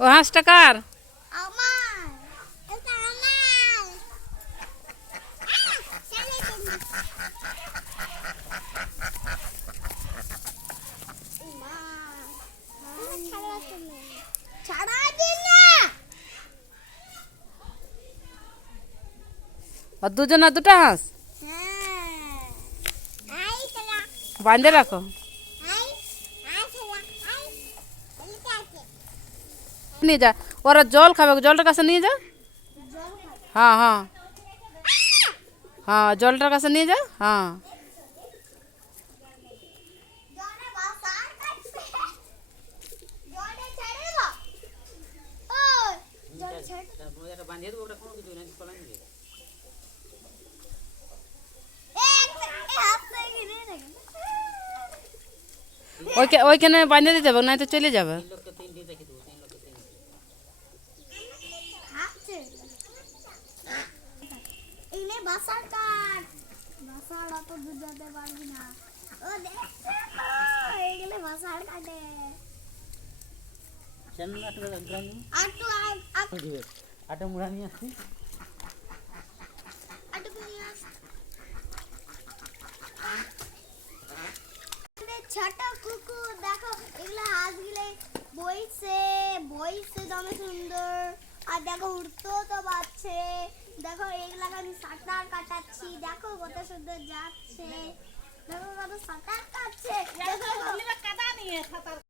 ও হাঁসটা কার? আর দুজন আর দুটা হাঁস বাঁধে রাখো। নিয়ে যা, ওরা জল খাবে, জলটার কাছে নিয়ে যা। হ্যাঁ হ্যাঁ হ্যাঁ, জলটার কাছে নিয়ে যা। হ্যাঁ ওইখানে বাঁধে দিতে হবে, নাই তো চলে যাবে। আটা মুড়া নিয়ে আসছি। ছোট কুকুর দেখো, এগুলো হাঁসগুলো বইছে বইছে দমে সুন্দর। আর দেখো উঠতেও তো পারছে। দেখো এগুলাকে আমি সাঁতার কাটাচ্ছি, দেখো কত সুন্দর যাচ্ছে। দেখো কত সাঁতার কাটছে।